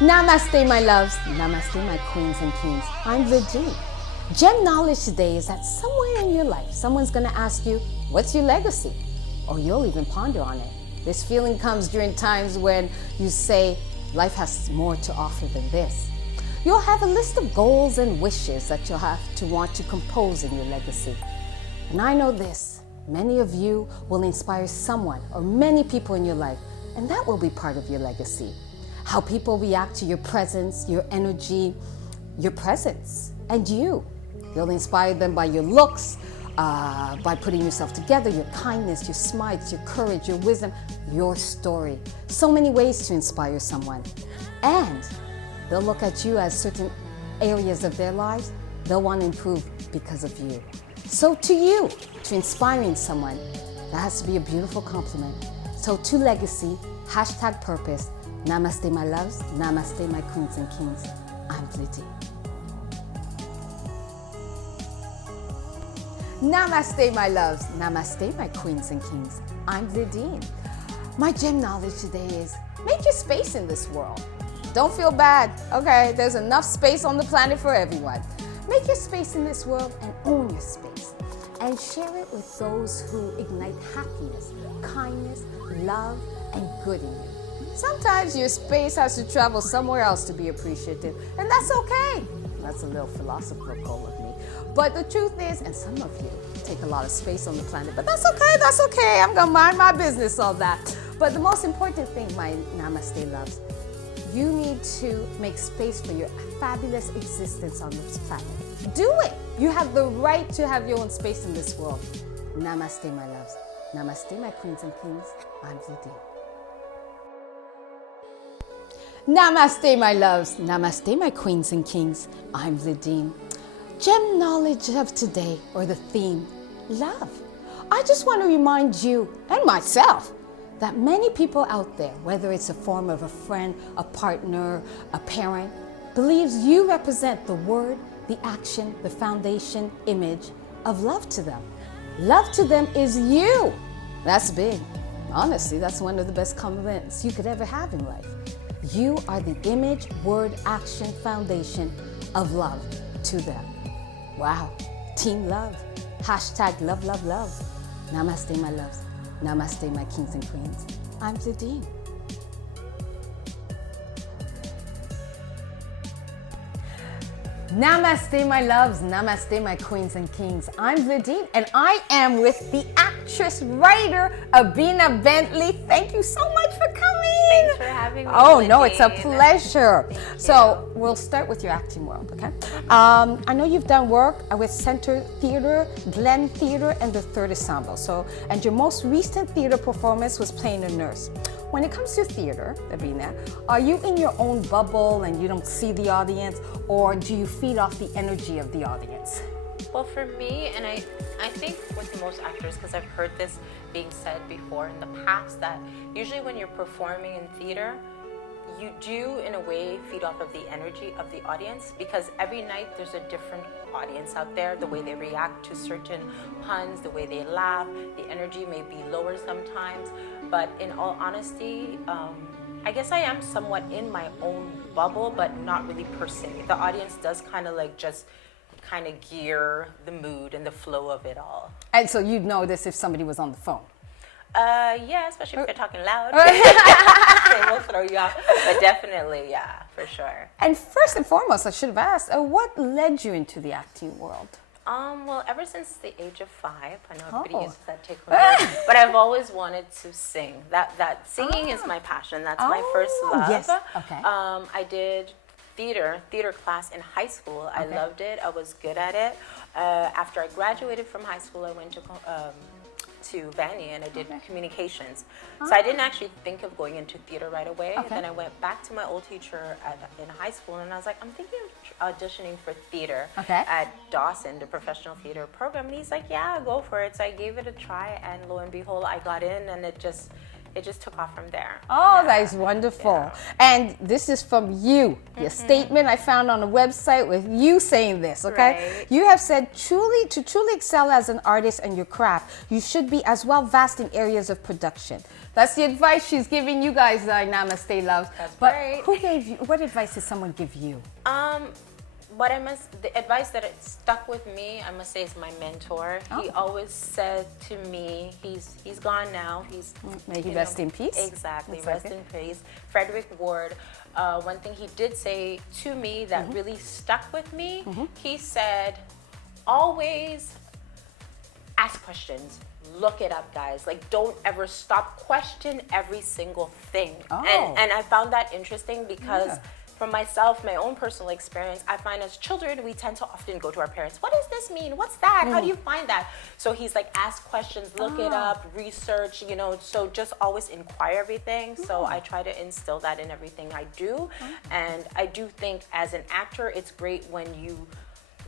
Namaste, my loves. Namaste, my queens and kings. I'm Vladine. Gem knowledge today is that somewhere in your life, someone's going to ask you, what's your legacy? Or you'll even ponder on it. This feeling comes during times when you say, life has more to offer than this. You'll have a list of goals and wishes that you'll have to want to compose in your legacy. And I know this, many of you will inspire someone or many people in your life, and that will be part of your legacy. How people react to your presence, your energy, your presence, and you. You'll inspire them by your looks, by putting yourself together, your kindness, your smiles, your courage, your wisdom, your story. So many ways to inspire someone. And they'll look at you as certain areas of their lives they'll want to improve because of you. So to you, to inspiring someone, that has to be a beautiful compliment. So to legacy, #purpose, namaste my loves, namaste my queens and kings. I'm Vladine. Namaste my loves, namaste my queens and kings. I'm Vladine. My gem knowledge today is make your space in this world. Don't feel bad, okay? There's enough space on the planet for everyone. Make your space in this world and own your space. And share it with those who ignite happiness, kindness, love, and good in you. Sometimes your space has to travel somewhere else to be appreciated, and that's okay. That's a little philosophical of me. But the truth is, and some of you take a lot of space on the planet, but that's okay. I'm gonna mind my business on that. But the most important thing, my namaste loves, you need to make space for your fabulous existence on this planet. Do it. You have the right to have your own space in this world. Namaste, my loves. Namaste, my queens and kings. I'm Vladine. Namaste, my loves. Namaste, my queens and kings. I'm Vladine. Gem knowledge of today, or the theme, love. I just want to remind you and myself that many people out there, whether it's a form of a friend, a partner, a parent, believes you represent the word, the action, the foundation, image of love to them. Love to them is you. That's big. Honestly, that's one of the best compliments you could ever have in life. You are the image, word, action, foundation of love to them. Wow. Team love. #love, love, love. Namaste, my loves. Namaste, my kings and queens. I'm Vladine. Namaste, my loves. Namaste, my queens and kings. I'm Vladine, and I am with the actress, writer, Abena Bentley. Thank you so much for coming. Thanks for having me. Oh, Vladine. no, it's a pleasure. Thank So we'll start with your acting world, okay? I know you've done work with Center Theater, Glen Theater, and the Third Ensemble. And your most recent theater performance was playing a nurse. When it comes to theater, Abena, are you in your own bubble and you don't see the audience, or do you feed off the energy of the audience? Well, for me, and I think with most actors, because I've heard this being said before in the past, that usually when you're performing in theater, you do in a way feed off of the energy of the audience, because every night there's a different audience out there. The way they react to certain puns, the way they laugh, the energy may be lower sometimes. But in all honesty, I guess I am somewhat in my own bubble, but not really per se. The audience does kind of like just kind of gear the mood and the flow of it all. And so you'd know this if somebody was on the phone. Yeah, especially if they're talking loud. They will throw you off. But definitely, yeah, for sure. And first and foremost, I should have asked, what led you into the acting world? Well, ever since the age of 5, I know everybody uses that take word, but I've always wanted to sing. That singing is my passion. That's my first love. Yes. Okay. I did theater class in high school. I loved it. I was good at it. After I graduated from high school, I went to Vani and I did communications. So I didn't actually think of going into theater right away. Then I went back to my old teacher in high school and I was like, I'm thinking of auditioning for theater at Dawson, the professional theater program. And he's like, yeah, go for it. So I gave it a try and lo and behold, I got in and it just it just took off from there. Oh, that is wonderful. Yeah. And this is from you. Your statement I found on a website with you saying this, okay? Right. You have said, to truly excel as an artist and your craft, you should be as well vast in areas of production. That's the advice she's giving you guys, Namaste loves. That's but right. who gave you, what advice did someone give you? The advice that it stuck with me, I must say, is my mentor. Oh. He always said to me, he's gone now. May he rest in peace. Exactly, rest in peace. Frederick Ward. One thing he did say to me that really stuck with me, he said, always ask questions. Look it up, guys. Like, don't ever stop. Question every single thing. Oh. And I found that interesting because from myself, my own personal experience, I find as children, we tend to often go to our parents, what does this mean? What's that? How do you find that? So he's like, ask questions, look it up, research, you know, so just always inquire everything. So I try to instill that in everything I do. And I do think as an actor, it's great when you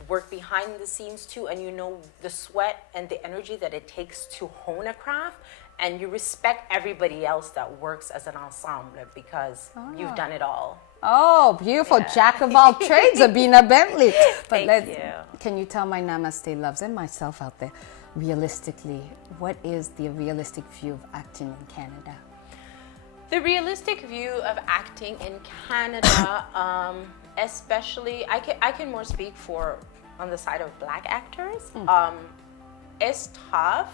work behind the scenes too, and you know the sweat and the energy that it takes to hone a craft, and you respect everybody else that works as an ensemble because you've done it all. Oh, beautiful. Jack of all trades, Abena Bentley. But Thank you. Can you tell my Namaste loves and myself out there, realistically, what is the realistic view of acting in Canada? The realistic view of acting in Canada, especially, I can more speak for on the side of Black actors, is tough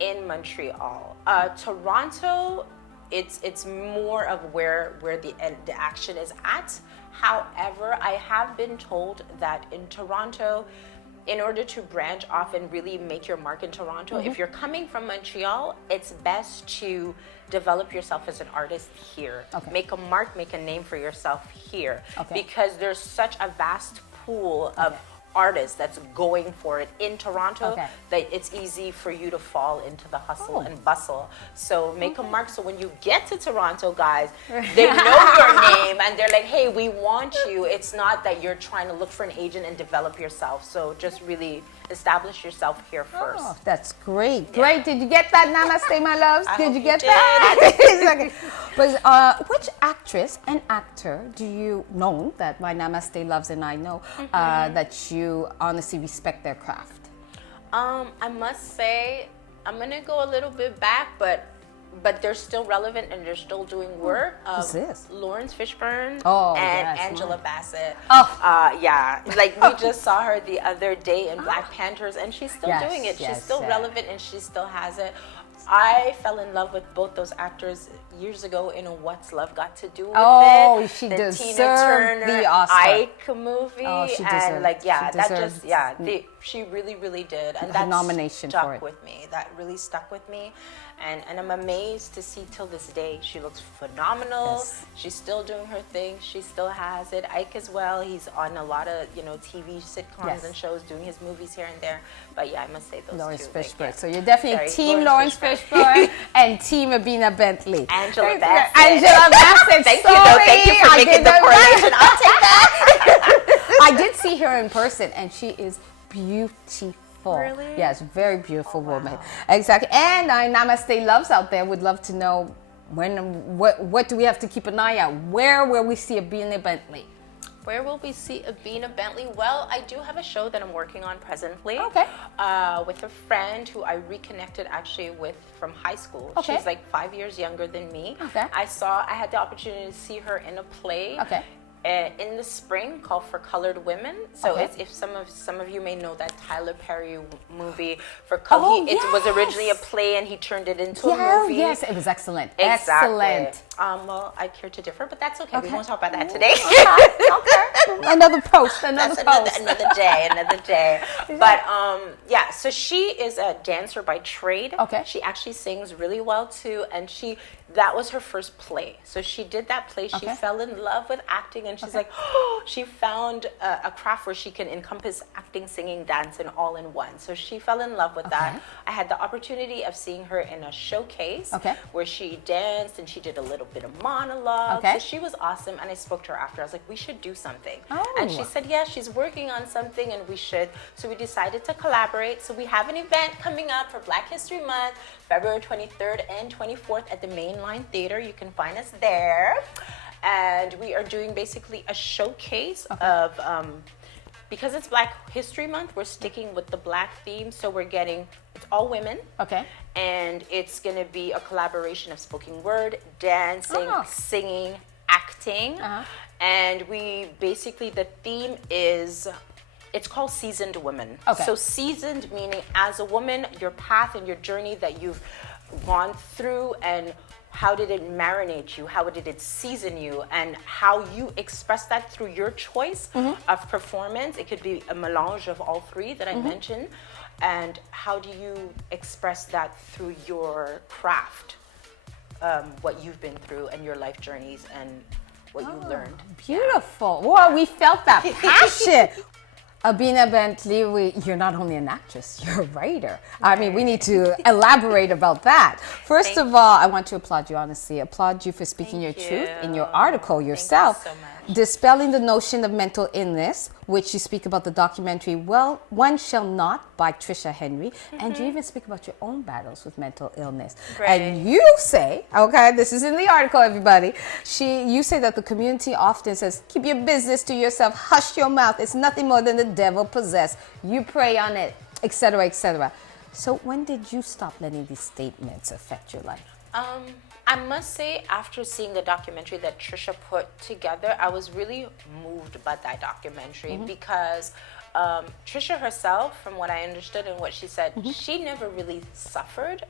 in Montreal. Toronto, it's more of where the action is at. However, I have been told that in Toronto, in order to branch off and really make your mark in Toronto, if you're coming from Montreal, it's best to develop yourself as an artist here. Make a mark, make a name for yourself here. Because there's such a vast pool of artist that's going for it in Toronto that it's easy for you to fall into the hustle and bustle. So make a mark so when you get to Toronto, guys, they know your name and they're like, hey, we want you. It's not that you're trying to look for an agent and develop yourself. So just really establish yourself here first. Oh, that's great. Great. Did you get that, Namaste, my loves? Did you get did. that? But which actress and actor do you know that my Namaste loves and I know that you honestly respect their craft? I must say, I'm gonna go a little bit back, but they're still relevant and they're still doing work. Who's this? Lawrence Fishburne Oh, and yes, Angela Bassett. Oh. Yeah, like we just saw her the other day in Black Panthers, and she's still doing it. She's still relevant and she still has it. I fell in love with both those actors years ago in a What's Love Got to Do with It. Oh, she the deserved Tina Turner, the Oscar. Ike movie. Oh, she and deserved- like, yeah, she that deserved just, yeah, she really, really did. And a that nomination stuck for it. with me. That really stuck with me. And I'm amazed to see till this day. She looks phenomenal. Yes. She's still doing her thing. She still has it. Ike as well. He's on a lot of, TV sitcoms and shows, doing his movies here and there. But yeah, I must say those Lawrence two. Fishburne. So you're definitely Sorry, team Lawrence Fishburne and team Abena Bentley. Angela Bassett. Angela Bassett. Thank you, though. Thank you for making the correlation. I'll take that. I did see her in person, and she is beautiful. Really? Yes, very beautiful woman. Exactly. And our Namaste loves out there would love to know what do we have to keep an eye out? Where will we see Abena Bentley? Where will we see Abena Bentley? Well, I do have a show that I'm working on presently. Okay. With a friend who I reconnected actually with from high school. Okay. She's like 5 years younger than me. Okay. I had the opportunity to see her in a play. Okay. In the spring called For Colored Women. So Okay. it's, if some of you may know that Tyler Perry movie For Color. It was originally a play and he turned it into a movie. Yes, it was excellent. Exactly. Excellent. Well, I care to differ, but that's okay. We won't talk about that today. Okay. Another post. Another post. Another day. But yeah, so she is a dancer by trade. Okay. She actually sings really well too, and that was her first play. So she did that play. She fell in love with acting, and she's like, oh, she found a craft where she can encompass acting, singing, dancing all in one. So she fell in love with that. I had the opportunity of seeing her in a showcase where she danced and she did a little little bit of monologue. Okay. So she was awesome, and I spoke to her after. I was like, we should do something. Oh. And she said, yeah, she's working on something, and we should. So we decided to collaborate. So we have an event coming up for Black History Month, February 23rd and 24th at the Mainline Theater. You can find us there. And we are doing basically a showcase of, because it's Black History Month, we're sticking with the Black theme. So we're getting, it's all women. Okay. And it's going to be a collaboration of spoken word, dancing, singing, acting. And we basically, the theme is, it's called Seasoned Women. Okay. So seasoned meaning as a woman, your path and your journey that you've gone through, and how did it marinate you? How did it season you? And how you express that through your choice of performance. It could be a melange of all three that I mentioned. And how do you express that through your craft, what you've been through and your life journeys and what you learned. Beautiful. Well, we felt that passion. Abena Bentley, you're not only an actress, you're a writer. I mean, we need to elaborate about that. First of all, I want to applaud you, honestly. Applaud you for speaking your truth in your article yourself. Thank you so much. Dispelling the notion of mental illness, which you speak about the documentary, Well, One Shall Not by Trisha Henry. And you even speak about your own battles with mental illness. Right. And you say, okay, this is in the article, everybody. You say that the community often says, keep your business to yourself, hush your mouth. It's nothing more than the devil possessed. You prey on it, etc., etc. So when did you stop letting these statements affect your life? I must say, after seeing the documentary that Trisha put together, I was really moved by that documentary because Trisha herself, from what I understood and what she said, she never really suffered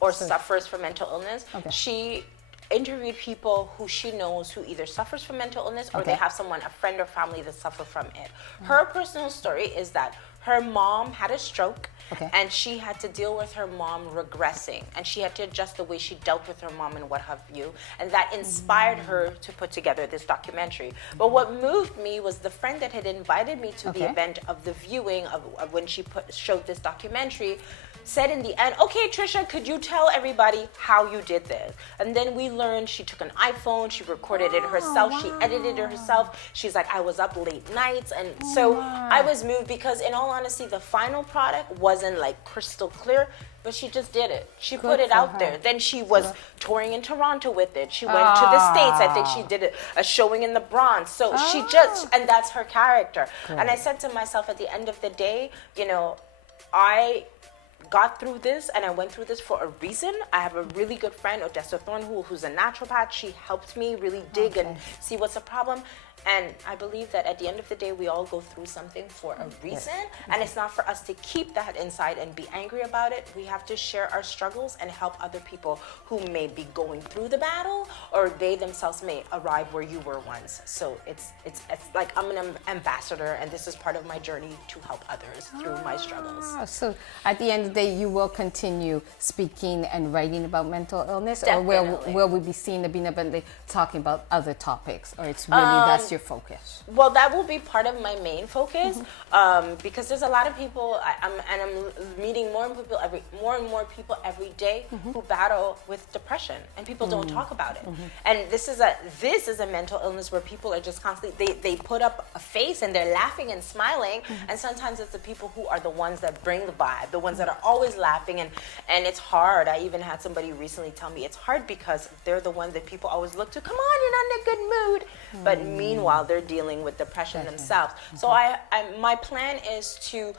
or suffers from mental illness. She interviewed people who she knows who either suffers from mental illness or they have someone, a friend or family that suffer from it. Her personal story is that her mom had a stroke and she had to deal with her mom regressing, and she had to adjust the way she dealt with her mom and what have you, and that inspired her to put together this documentary. But what moved me was the friend that had invited me to the event of the viewing of when she showed this documentary said in the end, okay, Trisha, could you tell everybody how you did this? And then we learned she took an iPhone, she recorded it herself, she edited it herself. She's like, I was up late nights. And so I was moved because, in all honesty, the final product wasn't like crystal clear, but she just did it. She put it out there. Then she was touring in Toronto with it. She went to the States. I think she did a showing in the Bronx. So she just, and that's her character. And I said to myself, at the end of the day, you know, I got through this and I went through this for a reason. I have a really good friend, Odessa Thorne, who's a naturopath. She helped me really dig and see what's the problem. And I believe that at the end of the day, we all go through something for a reason. And it's not for us to keep that inside and be angry about it. We have to share our struggles and help other people who may be going through the battle, or they themselves may arrive where you were once. So it's like I'm an ambassador, and this is part of my journey to help others through my struggles. So at the end of the day, you will continue speaking and writing about mental illness? Definitely. Or will we be seeing Abena Bentley talking about other topics? Or it's really that's your focus? Well, that will be part of my main focus because there's a lot of people, I'm meeting more and more people every day who battle with depression, and people don't talk about it. And this is a mental illness where people are just constantly, they put up a face and they're laughing and smiling, and sometimes it's the people who are the ones that bring the vibe, the ones that are always laughing, and it's hard. I even had somebody recently tell me it's hard because they're the ones that people always look to, come on, you're not in a good mood. But meanwhile, they're dealing with depression themselves. So my plan is to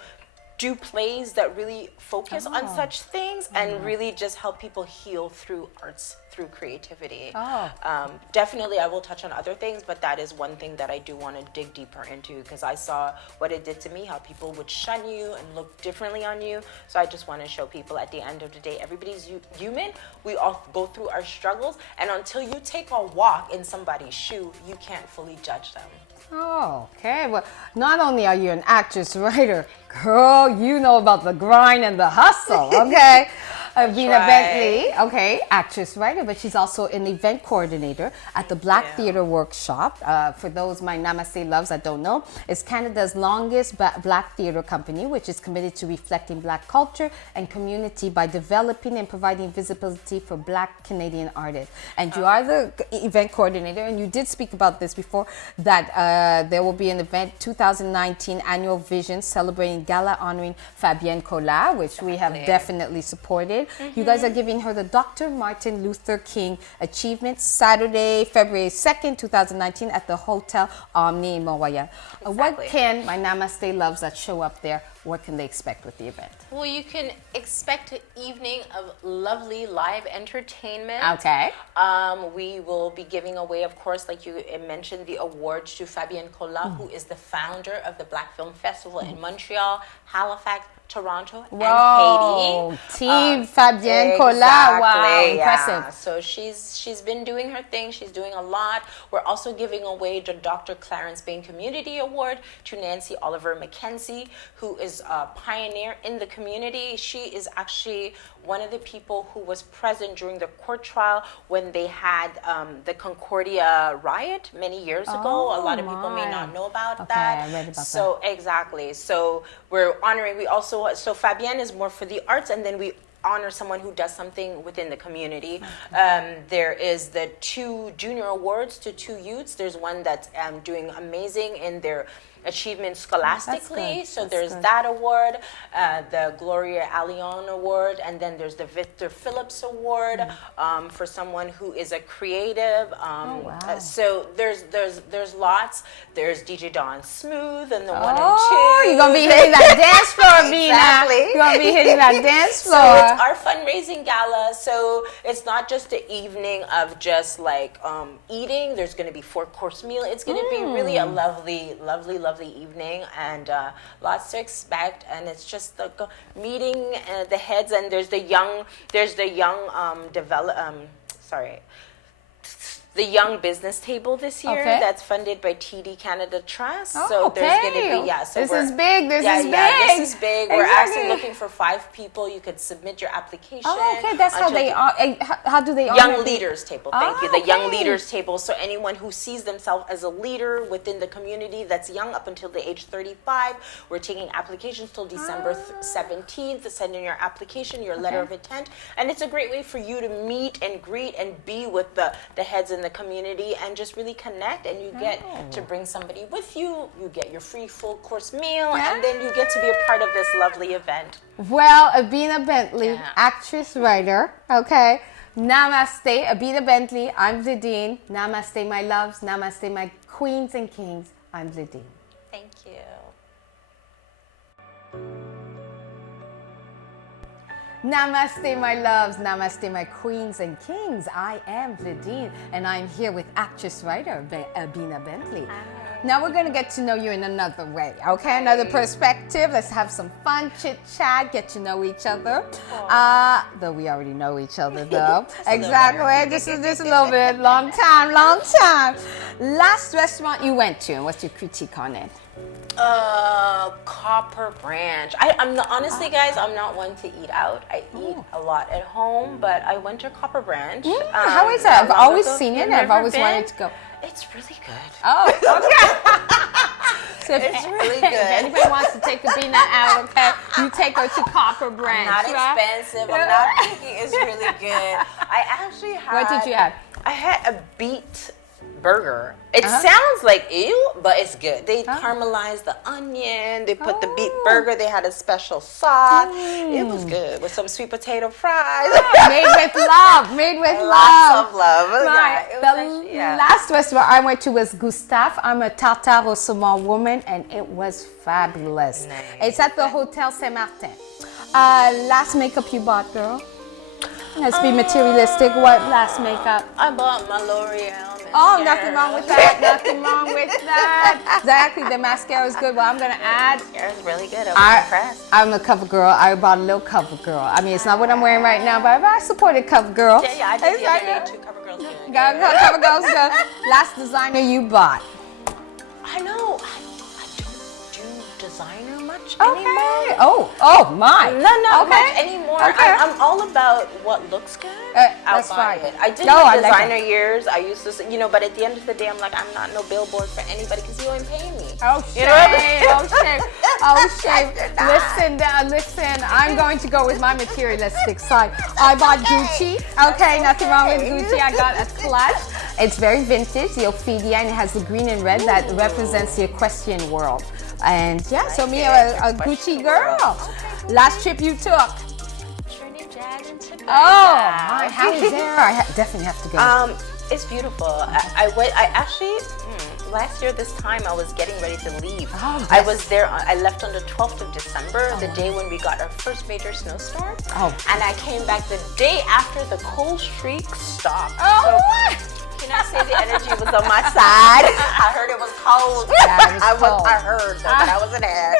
do plays that really focus on such things and really just help people heal through arts, through creativity. Definitely I will touch on other things, but that is one thing that I do want to dig deeper into, because I saw what it did to me, how people would shun you and look differently on you. So I just want to show people at the end of the day, everybody's human. We all go through our struggles, and until you take a walk in somebody's shoe, you can't fully judge them. Oh, okay. Well, not only are you an actress, writer, girl, you know about the grind and the hustle, okay? Abena right. Bentley, okay, actress, writer, but she's also an event coordinator at the Black Theatre Workshop. For those my Namaste loves that don't know, it's Canada's longest Black theatre company, which is committed to reflecting Black culture and community by developing and providing visibility for Black Canadian artists. And you are the event coordinator, and you did speak about this before, that there will be an event, 2019 Annual Vision, celebrating gala honoring Fabienne Collat, which we have definitely supported. You guys are giving her the Dr. Martin Luther King Achievement, Saturday, February 2nd, 2019 at the Hotel Omni in Montreal. What can my Namaste loves that show up there, what can they expect with the event? Well, you can expect an evening of lovely live entertainment. Okay. We will be giving away, of course, like you mentioned, the awards to Fabienne Collat, who is the founder of the Black Film Festival in Montreal, Halifax, Toronto, and Haiti. Team Fabienne Collat. Wow, impressive. So she's been doing her thing. She's doing a lot. We're also giving away the Dr. Clarence Bain Community Award to Nancy Oliver McKenzie, who is a pioneer in the community. She is actually one of the people who was present during the court trial when they had the Concordia riot many years ago. A lot of people may not know about that. I read about that. Exactly. So we're honoring, so Fabienne is more for the arts, and then we honor someone who does something within the community. There is the 2 junior awards to 2 youths. There's one that's doing amazing in their achievement scholastically, so there's that award, the Gloria Allion Award, and then there's the Victor Phillips Award for someone who is a creative. So there's lots. There's DJ Don Smooth and the 1 and 2. You're gonna be hitting that dance floor, Abena. You're gonna be hitting that dance floor. So it's our fundraising gala. So it's not just an evening of just like eating. There's gonna be 4-course meal. It's gonna be really a lovely evening, and lots to expect. And it's just the meeting the heads, and there's the young the Young Business Table this year that's funded by TD Canada Trust. So there's going to be, so this is big. This is big. This is big. We're actually looking for 5 people. You could submit your application. That's how they are. How do they Young Leaders Table, thank you. The Young Leaders Table. So anyone who sees themselves as a leader within the community that's young up until the age 35, we're taking applications till December 17th. Send in your application, your letter of intent. And it's a great way for you to meet and greet and be with the heads in the community and just really connect, and you get to bring somebody with you. You get your free full course meal, and then you get to be a part of this lovely event. Well, Abena Bentley, actress, writer, Namaste, Abena Bentley. I'm Vladine. Namaste, my loves. Namaste, my queens and kings. I'm Vladine. Thank you. Namaste, my loves. Namaste, my queens and kings. I am Vladine, and I'm here with actress, writer, Abena Bentley. Hi. Now we're going to get to know you in another way, another perspective. Let's have some fun, chit-chat, get to know each other. Though we already know each other, though. Exactly. This is a little bit, long time. Last restaurant you went to, and what's your critique on it? Copper Branch. Honestly, guys, I'm not one to eat out. I eat a lot at home, but I went to Copper Branch. How is that? I've always seen it. I've always wanted to go. It's really good. Oh, okay. So it's really good. If anybody wants to take Abena out, you take her to Copper Branch. Not expensive. I'm not thinking it's really good. I actually had. What did you have? I had a beet burger. It sounds like ew, but it's good. They caramelized the onion. They put the beet burger. They had a special sauce. It was good with some sweet potato fries. Made with love. Lots of love. Right. The last restaurant I went to was Gustave. I'm a tartare au saumon woman, and it was fabulous. Nice. It's at the Hotel Saint Martin. Last makeup you bought, girl? Let's be materialistic. What last makeup? I bought my L'Oreal. Oh, nothing wrong with that. Nothing wrong with that. Exactly. The mascara is good. Well, I'm going to add. Mascara's really good. I was impressed. I'm a cover girl. I bought a little cover girl. I mean, it's not what I'm wearing right now, but I supported cover girl. Yeah, I did the other day too. Cover girls good. Cover girls good. Last designer you bought? I know. I don't do designer much. much Okay. anymore. Oh my. Not Okay. much anymore. Okay. I'm all about what looks good. That's I'll buy fine. it. I did No, my I like designer it. years. I used to, but at the end of the day, I'm like, I'm not no billboard for anybody because you ain't paying me. Oh, You know what I shame. mean? Oh, shame. Oh, shame. You're Listen. I'm going to go with my materialistic side. I bought Gucci. Okay, nothing wrong with Gucci. I got a clutch. It's very vintage, the Ophelia, and it has the green and red that represents the equestrian world. And yeah, so me, a Gucci girl. Last trip you took? Trinidad and Tobago. Oh, my, how is there? I definitely have to go. It's beautiful. I actually, last year this time I was getting ready to leave. Oh, yes. I was there, I left on the 12th of December, the day when we got our first major snowstorm. Oh. And I came back the day after the cold streak stopped. Oh, Can I say the energy was on my side? I heard it was cold. Yeah, it was cold. I heard, though, but I wasn't there.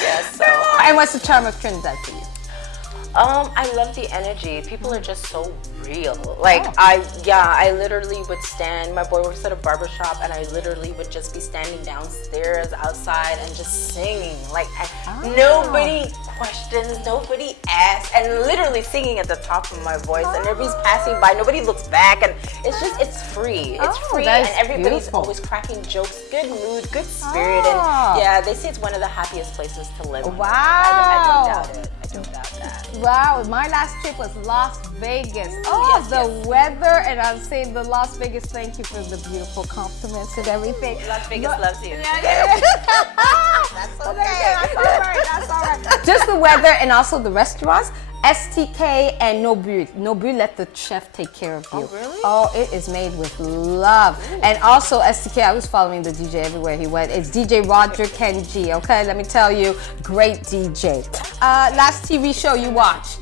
Yes, so. And what's the charm of Trinidad for you? I love the energy. People are just so real. Like, I literally would stand, my boy works at a barber shop, and I literally would just be standing downstairs outside and just singing. Like, nobody questions, nobody asks, and literally singing at the top of my voice, and everybody's passing by, nobody looks back, and it's just, it's free. It's free, and everybody's always cracking jokes, good mood, good spirit, and yeah, they say it's one of the happiest places to live. Wow. I don't doubt it. I don't doubt that. Wow, my last trip was Las Vegas. Oh, the weather, and I'm saying the Las Vegas, thank you for the beautiful compliments and everything. Las Vegas loves you. That's okay. That's all right. Just the weather and also the restaurants. STK and nobu. Nobu let the chef take care of you. Oh, really? Oh, it is made with love. Ooh. And also STK, I was following the DJ everywhere he went. It's DJ Roger Kenji, okay? Let me tell you, great DJ. Last TV show you watched?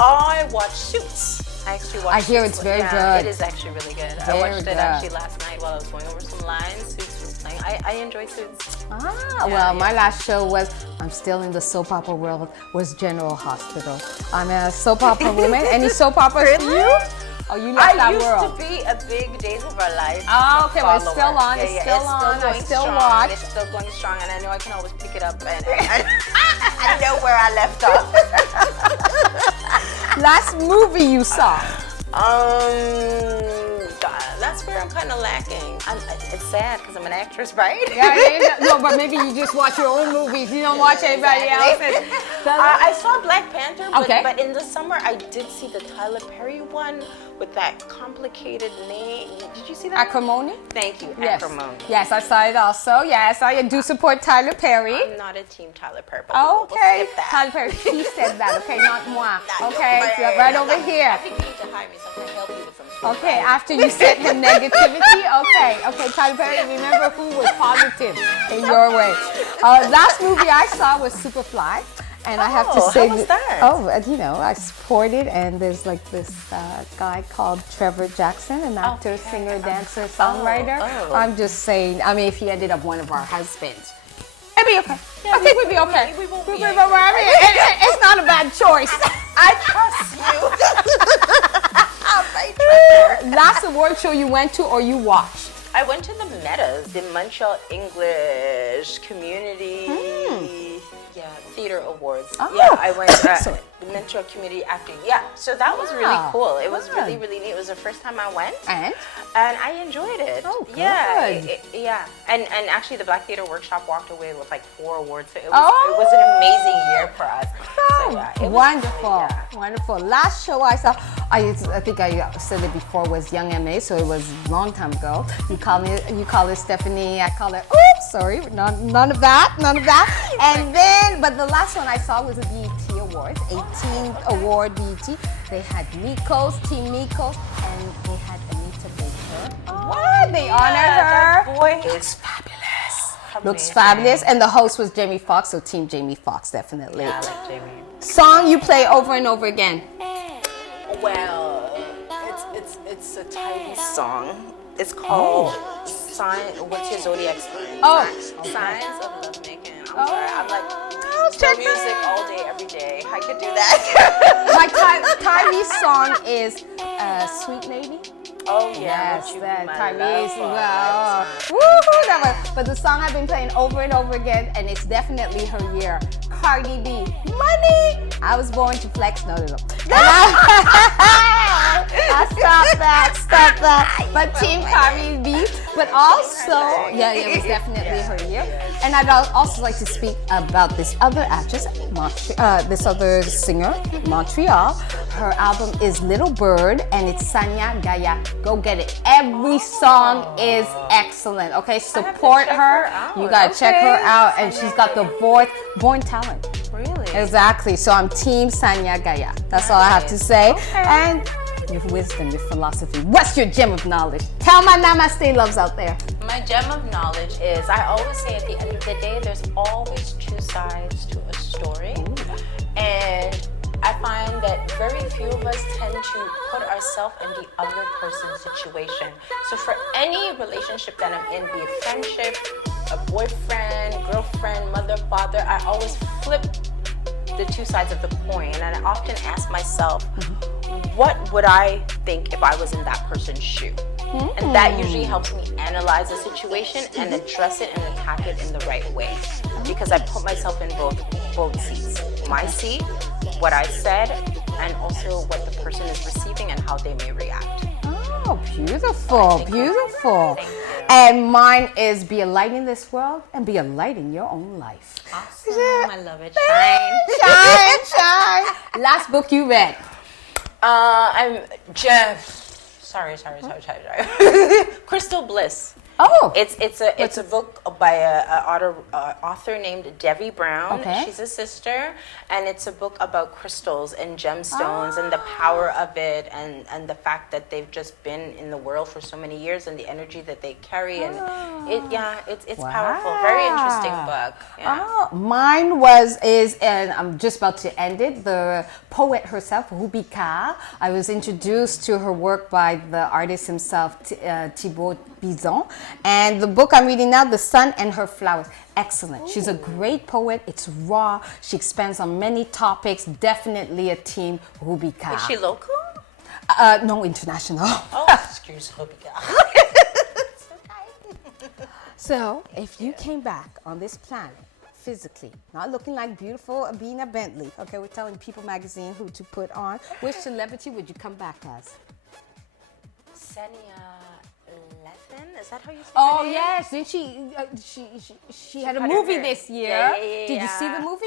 I watched Suits. I actually watched I hear Suits. it's very good. It is actually really good. I watched it actually last night while I was going over some lines. Suits was playing. I enjoy Suits. My last show was, I'm still in the soap opera world, was General Hospital. I'm a soap opera woman. Any soap operas for you? Oh, you left that world. I used to be a big Days of Our Life Oh, okay, well, it's follower. still on. It's still on. I still watch. It's still going strong, and I know I can always pick it up, and I know where I left off. Last movie you saw? That's where I'm kind of lacking. It's sad because I'm an actress, right? No, but maybe you just watch your own movies. You don't watch anybody else's. I saw Black Panther, but in the summer I did see the Tyler Perry one with that complicated name. Did you see that? Acrimony? Thank you, yes. Acrimony. Yes, I saw it also. Yes, I do support Tyler Perry. I'm not a team Tyler Perry, but we'll skip that. Tyler Perry, he said that, okay, not moi. Okay, so right, right over here. I think you need to hire me so I can help you with some stuff. Okay, after you sent him negativity, okay, Tyler Perry, remember who was positive in your way. Last movie I saw was Superfly. And I have to say, how was that? I support it, and there's like this guy called Trevor Jackson, an actor, singer, dancer, songwriter. I'm just saying, I mean, if he ended up one of our husbands, it'd be okay. I think we'd be okay. We won't be. I mean, it's not a bad choice. I trust you. Last award show you went to or you watched? I went to the Metas, the Montreal English Community Theater Awards. I went the Montreal Community Acting. So that was really cool. It was really, really neat. It was the first time I went. And I enjoyed it. Oh, good. And actually the Black Theater Workshop walked away with like 4 awards. So it was an amazing year for us. So, wonderful. Wonderful. Last show I saw, I think I said it before, was Young M.A., so it was a long time ago. You call her Stephanie, I call her, oops, sorry, none of that. And then, but the last one I saw was the BET Awards, 18th award BET. They had Team Migos, and they had Anita Baker. What? They honored her. That boy is fabulous. Looks fabulous. And the host was Jamie Foxx, so Team Jamie Foxx, definitely. Yeah, I like Jamie. Song you play over and over again? Well, it's a Chinese song. It's called What's Your Zodiac Sign? Signs of Lovemaking. I'm sorry. I'm like, still music all day, every day. I could do that. My Taiwanese song is Sweet Lady. Oh yeah, Yes, would you that be my Tyrese. love for a Well, lifetime? woohoo! That was, but the song I've been playing over and over again, and it's definitely her year. Cardi B, money. I was born to flex. No. Stop that. But Team Cardi B. But also, yeah, it was definitely her year. And I'd also like to speak about this other actress, this other singer, Montreal. Her album is Little Bird, and it's Sanya Gaya. Go get it. Every song is excellent. Okay, support her. You gotta check her out, and she's got the born talent. Really? Exactly. So I'm Team Sanya Gaya. That's all I have to say. And your wisdom, your philosophy. What's your gem of knowledge? Tell my Namaste loves out there. My gem of knowledge is, I always say at the end of the day, there's always two sides to a story. And I find that very few of us tend to put ourselves in the other person's situation. So for any relationship that I'm in, be it friendship, a boyfriend, girlfriend, mother, father, I always flip the two sides of the coin. And I often ask myself, what would I think if I was in that person's shoe? And that usually helps me analyze the situation and address it and attack it in the right way. Because I put myself in both seats. My seat, what I said, and also what the person is receiving and how they may react. Oh, beautiful, beautiful. And mine is be a light in this world and be a light in your own life. Awesome. I love it. Shine. Last book you read? I'm Jeff. Sorry. Crystal Bliss. Oh, It's a book by a author named Debbie Brown. Okay. She's a sister, and it's a book about crystals and gemstones and the power of it, and the fact that they've just been in the world for so many years and the energy that they carry, and it's powerful. Very interesting book. Yeah. Oh, mine and I'm just about to end it. The poet herself, Rupi. I was introduced to her work by the artist himself, Thibaut Bizon. And the book I'm reading now, The Sun and Her Flowers. Excellent. She's a great poet. It's raw. She expands on many topics. Definitely a team Rupi. Is she local? No, international. Oh, excuse Rupi. So, if you came back on this planet, physically, not looking like beautiful Abena Bentley, okay, we're telling People magazine who to put on, which celebrity would you come back as? Is that how you say Oh her name? yes, didn't she had a movie this year? Yeah. Did you see the movie?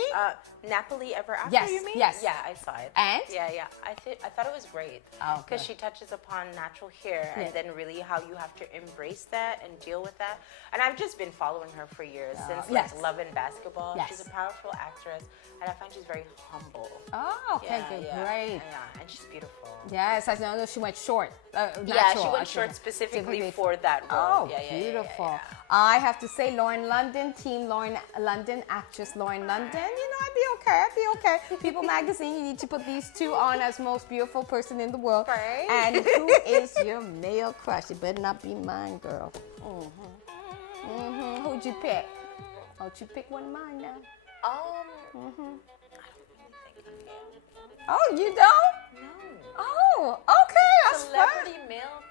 Napoli Ever After, Yes, you mean? yes. Yeah, I saw it. And? Yeah. I thought it was great. Oh, Because good. she touches upon natural hair Yeah. and then really how you have to embrace that and deal with that. And I've just been following her for years, since yes. like Love and Basketball. Yes. She's a powerful actress, and I find she's very humble. Oh, okay, good, great. Yeah, and she's beautiful. Yes, I know she went short. Yeah, natural, she went actually. short specifically for that role. Oh, Yeah, beautiful. yeah. I have to say, Lauren London, Team Lauren London, actress Lauren London. You know, I'd be okay. People magazine, you need to put these two on as most beautiful person in the world. Right. And who is your male crush? It better not be mine, girl. Who'd you pick? Don't you pick one of mine now? I don't really think I can. Oh, you don't? No. Oh, okay. That's Celebrity fine. male?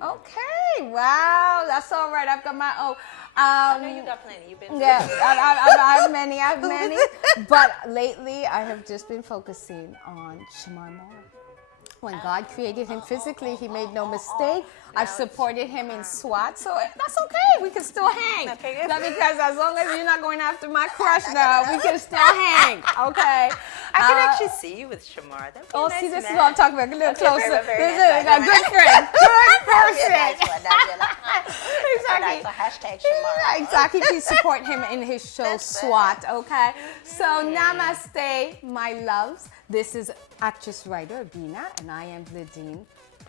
No. Okay, wow, that's all right. I've got my own. I know you got plenty. You've been Yeah, I have many. But lately, I have just been focusing on sheemar. When God created him physically, he made no mistake. I've supported him in SWAT, so that's okay. We can still hang. Okay. Not because as long as you're not going after my crush now, we can still hang. Okay. I can actually see you with sheemar. That'd be a nice See, this is match. what I'm talking about. A little closer. very This is nice. a good friend. Good person. Exactly. So hashtag sheemar. Yeah, exactly. Please support him in his show SWAT, okay? So namaste, my loves. This is actress writer Abena, and I am Vladine.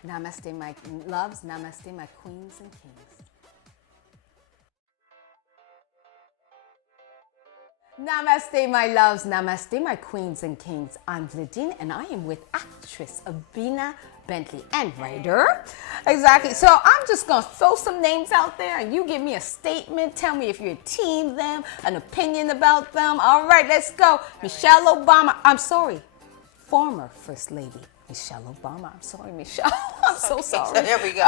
Namaste, my loves. Namaste, my queens and kings. Namaste, my loves. Namaste, my queens and kings. I'm Vladine, and I am with actress Abena Bentley and writer. Exactly. So I'm just going to throw some names out there, and you give me a statement. Tell me if you're a team them, an opinion about them. All right, let's go. Michelle Obama. I'm sorry. Former First Lady Michelle Obama. I'm sorry, Michelle. I'm so sorry. So there we go.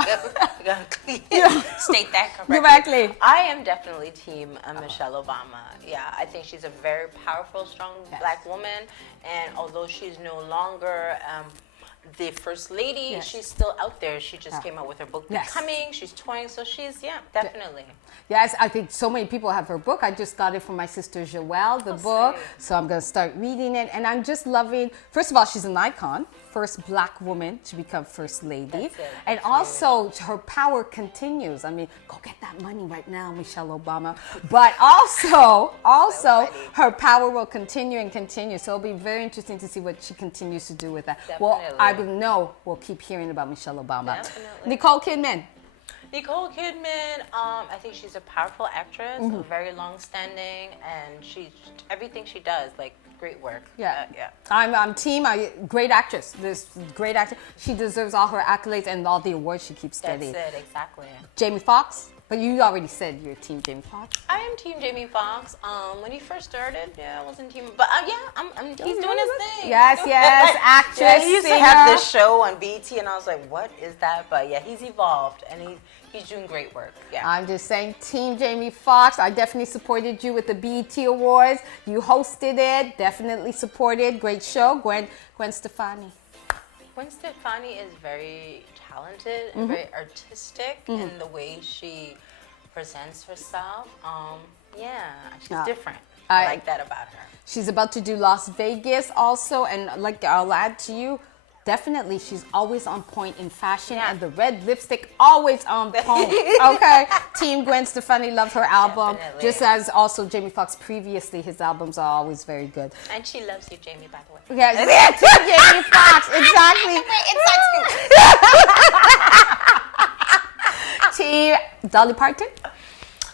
We gotta state that correctly. Directly. I am definitely team Michelle Obama. Yeah, I think she's a very powerful, strong black woman. And although she's no longer the first lady, she's still out there. She just came out with her book, Becoming. She's touring, so she's, definitely. Yes, I think so many people have her book. I just got it from my sister Joelle, the book. So I'm going to start reading it. And I'm just loving, first of all, she's an icon. First black woman to become first lady. And also her power continues. I mean, go get that money right now, Michelle Obama. But also her power will continue and continue. So it'll be very interesting to see what she continues to do with that. Definitely. Well, I know we'll keep hearing about Michelle Obama. Definitely. Nicole Kidman. Nicole Kidman, I think she's a powerful actress, very long-standing, and everything she does, like, great work. I'm team. Great actress. This great actress. She deserves all her accolades and all the awards she keeps getting. That's it, exactly. Jamie Foxx. But you already said you're team Jamie Foxx. I am team Jamie Foxx. When he first started, I wasn't team, but he's doing his thing. Yes, actress. He used to have this show on BET, and I was like, what is that? But he's evolved, and he's doing great work. Yeah. I'm just saying, team Jamie Foxx. I definitely supported you with the BET Awards. You hosted it. Definitely supported. Great show. Gwen Stefani. Gwen Stefani is very talented and very artistic in the way she presents herself. She's different. I like that about her. She's about to do Las Vegas also, and like I'll add to you, definitely she's always on point in fashion, and the red lipstick always on point. Okay, team Gwen Stefani, love her album. Definitely. Just as also Jamie Foxx previously, his albums are always very good. And she loves you, Jamie, by the way. Yeah, team Jamie Foxx, exactly. Team Dolly Parton.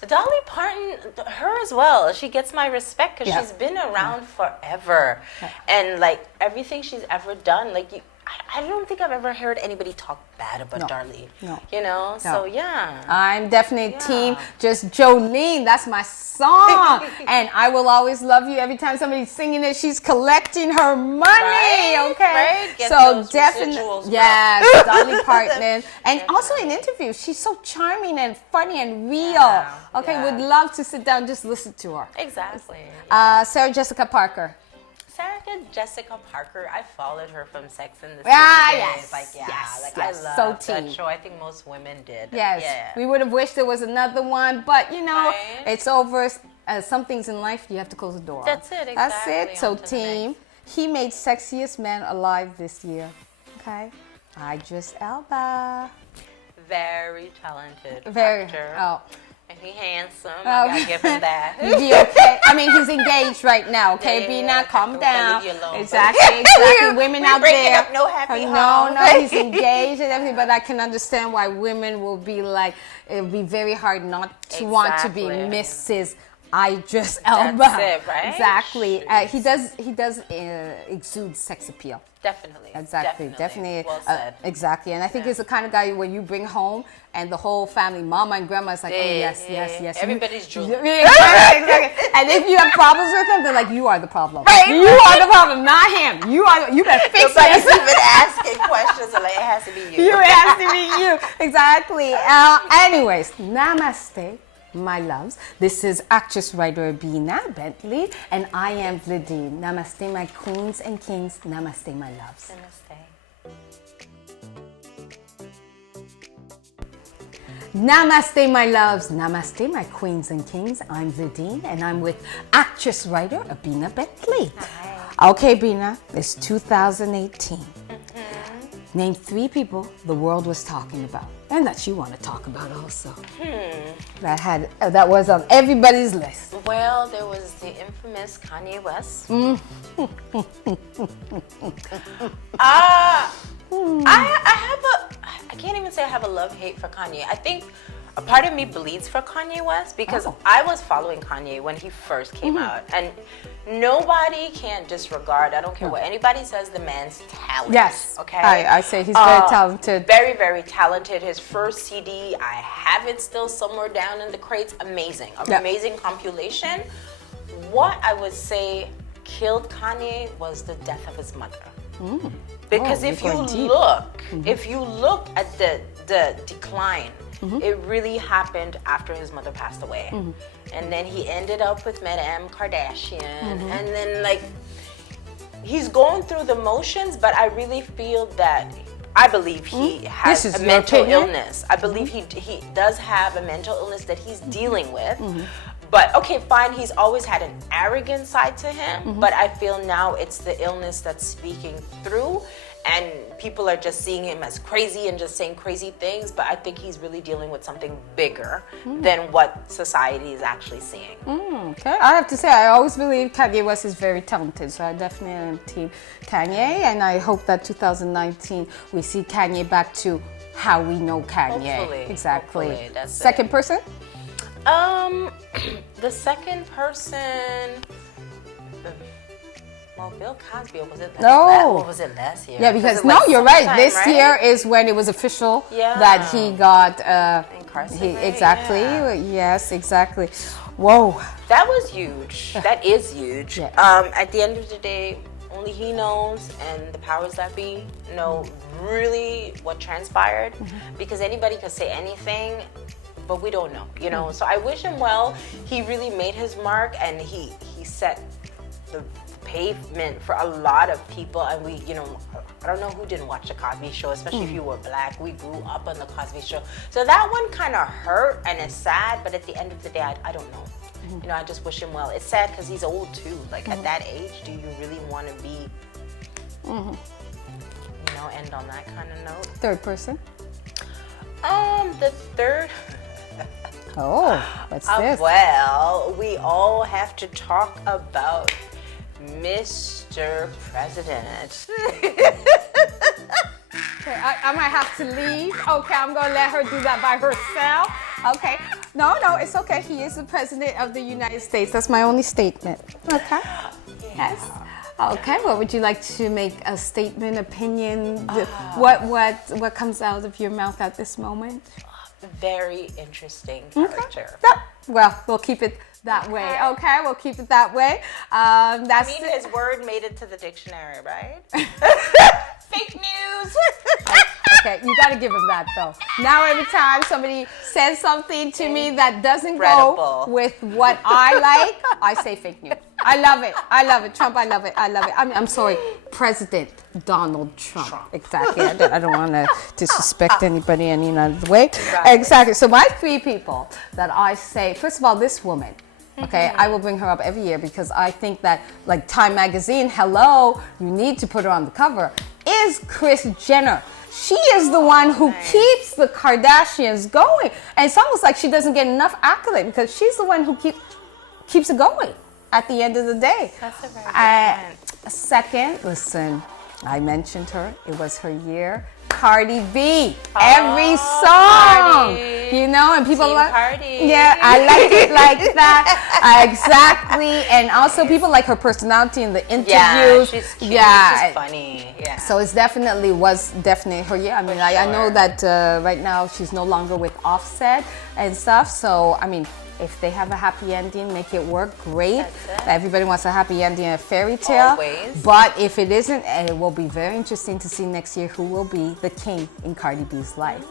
Dolly Parton, her as well. She gets my respect because she's been around forever, and like everything she's ever done, like I don't think I've ever heard anybody talk bad about Darlene. No. You know? So, I'm definitely team just Jolene. That's my song. And I Will Always Love You. Every time somebody's singing it, she's collecting her money. Okay? Get so those definitely. Yes, Dolly Parton. And also in interviews, she's so charming and funny and real. Would love to sit down and just listen to her. Exactly. Sarah Jessica Parker. Sarah Jessica Parker, I followed her from Sex and the City. I love that show. I think most women did. Yes. Yeah. We would have wished there was another one, but it's over. Some things in life you have to close the door. That's it, exactly. That's it. So team, he made Sexiest Man Alive this year. Okay. Idris Elba. Very talented actor. And he's handsome. I gotta give him that. He'll be okay. I mean, he's engaged right now. Okay, Bina, calm down. Exactly. Women out there. Up, no happy No, he's engaged and everything. But I can understand why women will be like, it would be very hard not to want to be Mrs. Idris Elba. That's it, right? Exactly. He does exude sex appeal. Definitely. Exactly. Definitely. Well said. Exactly. And I think he's the kind of guy where you bring home and the whole family, mama and grandma is like, yes. Everybody's drooling. Exactly. And if you have problems with him, they're like, you are the problem. Right. You are the problem, not him. You better fix it. Nobody's even asking questions. Like, it has to be you. It has to be you. Exactly. Anyways, namaste, my loves. This is actress writer Abena Bentley, and I am Vladine. Namaste, my queens and kings. Namaste, my loves. Namaste. Namaste, my loves. Namaste, my queens and kings. I'm Vladine, and I'm with actress writer Abena Bentley. Hi. Okay, Abena, it's 2018. Name 3 people the world was talking about, and that you want to talk about also. That was on everybody's list. Well, there was the infamous Kanye West. I can't even say I have a love-hate for Kanye. I think a part of me bleeds for Kanye West because I was following Kanye when he first came out, and nobody can disregard, I don't care what anybody says, the man's talent. Yes. Okay. I say he's very talented. Very, very talented. His first CD, I have it still somewhere down in the crates. Amazing. Amazing compilation. What I would say killed Kanye was the death of his mother. Because Oh, if you're you going deep. look, if you look at the decline, it really happened after his mother passed away. And then he ended up with Madame Kardashian. And then like, he's going through the motions, but I really feel that, I believe he has This is a your mental opinion? illness. I believe he does have a mental illness that he's dealing with. But okay, fine, he's always had an arrogant side to him, but I feel now it's the illness that's speaking through, and people are just seeing him as crazy and just saying crazy things, but I think he's really dealing with something bigger than what society is actually seeing. Okay, I have to say, I always believe Kanye West is very talented, so I definitely am Team Kanye, and I hope that 2019 we see Kanye back to how we know Kanye. Hopefully, exactly. hopefully, that's Second it. person? The second person, well, Bill Cosby, was it last year? Yeah, because it like you're right. sometime, This right? year is when it was official that he got Incarcerated, exactly. yeah. Yes, exactly. Whoa. That was huge. That is huge. Yes. At the end of the day, only he knows, and the powers that be know really what transpired, because anybody could say anything, but we don't know, you know. So I wish him well. He really made his mark, and he set the pavement for a lot of people. And we, you know, I don't know who didn't watch the Cosby Show, especially if you were black. We grew up on the Cosby Show, so that one kind of hurt and it's sad. But at the end of the day, I don't know. You know, I just wish him well. It's sad because he's old too. Like at that age, do you really want to be, you know, end on that kind of note? Third person? The third. Oh, what's this? Well, we all have to talk about Mr. President. Okay, I might have to leave. Okay, I'm going to let her do that by herself. Okay. No, it's okay. He is the president of the United States. That's my only statement. Okay. Yes. Okay, what would you like to make a statement, opinion? What comes out of your mouth at this moment? Very interesting character. Yeah. Well, we'll keep it that way. Okay, we'll keep it that way. That's I mean, his word made it to the dictionary, right? Fake news. Okay, you got to give him that though. Now every time somebody says something to me that doesn't Incredible. go with what I like, I say fake news. I love it. I love it. Trump, I love it. I love it. I mean, I'm sorry, President Donald Trump. Exactly. I don't want to disrespect anybody in any other way. Right. Exactly. So my three people that I say, first of all, this woman. Okay, I will bring her up every year because I think that, like Time Magazine, hello, you need to put her on the cover, is Kris Jenner. She is the one who keeps the Kardashians going. And it's almost like she doesn't get enough accolade because she's the one who keeps it going at the end of the day. That's a very good point. Second, listen, I mentioned her. It was her year. Cardi B. Every song. Cardi. You know, and people Team like, Cardi. yeah, I like it like that. Exactly. And also people like her personality in the interviews. Yeah, she's cute. Yeah. She's funny. Yeah. So it's definitely her year. I mean, I know that right now she's no longer with Offset and stuff. So, I mean, if they have a happy ending, make it work, great. That's it. Everybody wants a happy ending and a fairy tale. Always. But if it isn't, it will be very interesting to see next year who will be the king in Cardi B's life.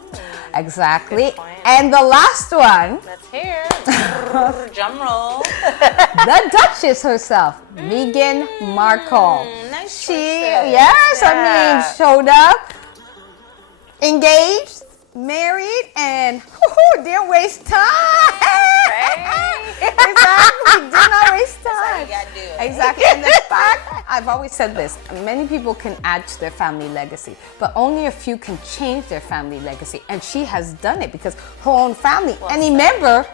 Exactly. Good point. And the last one, Let's hear. Drum roll. the Duchess herself, Meghan Markle. Nice She, choices. yes, Yeah. I mean, showed up, engaged, married, and didn't waste time. Right? Exactly, did not waste That's how time. you gotta do it. Exactly, and the fact, I've always said this, many people can add to their family legacy, but only a few can change their family legacy, and she has done it because her own family, any member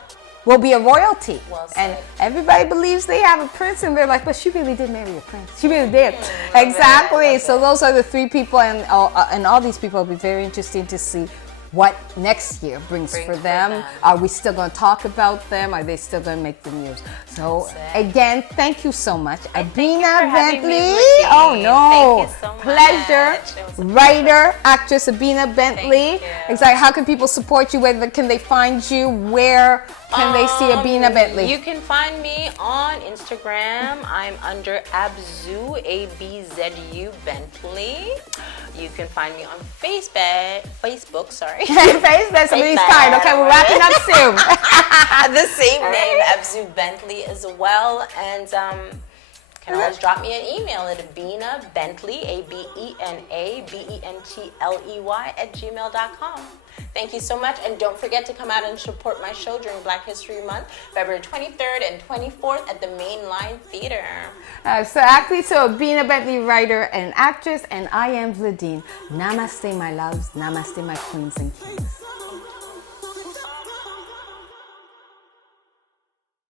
will be a royalty. Well And said. everybody believes they have a prince in their life, but she really did marry a prince. She really did. Exactly. So those are the three people, and all these people will be very interesting to see what next year brings for them. Are we still going to talk about them? Are they still going to make the news? So again, thank you so much, Abena Bentley. Oh no, thank you so pleasure. Writer, actress Abena Bentley. It's like, how can people support you? Where can they find you? Where can they see Abena Bentley? You can find me on Instagram. I'm under Abzu, A-B-Z-U Bentley. You can find me on Facebook, sorry. Facebook, somebody's tired. Okay, we're wrapping up soon. The same name, Abzu Bentley as well. And can always drop me an email at Abena Bentley, A-B-E-N-A B-E-N-T-L-E-Y @gmail.com. Thank you so much, and don't forget to come out and support my show during Black History Month, February 23rd and 24th at the Mainline Theater. So Abena Bentley, writer and actress, and I am Vladine. Namaste, my loves. Namaste, my queens and kings.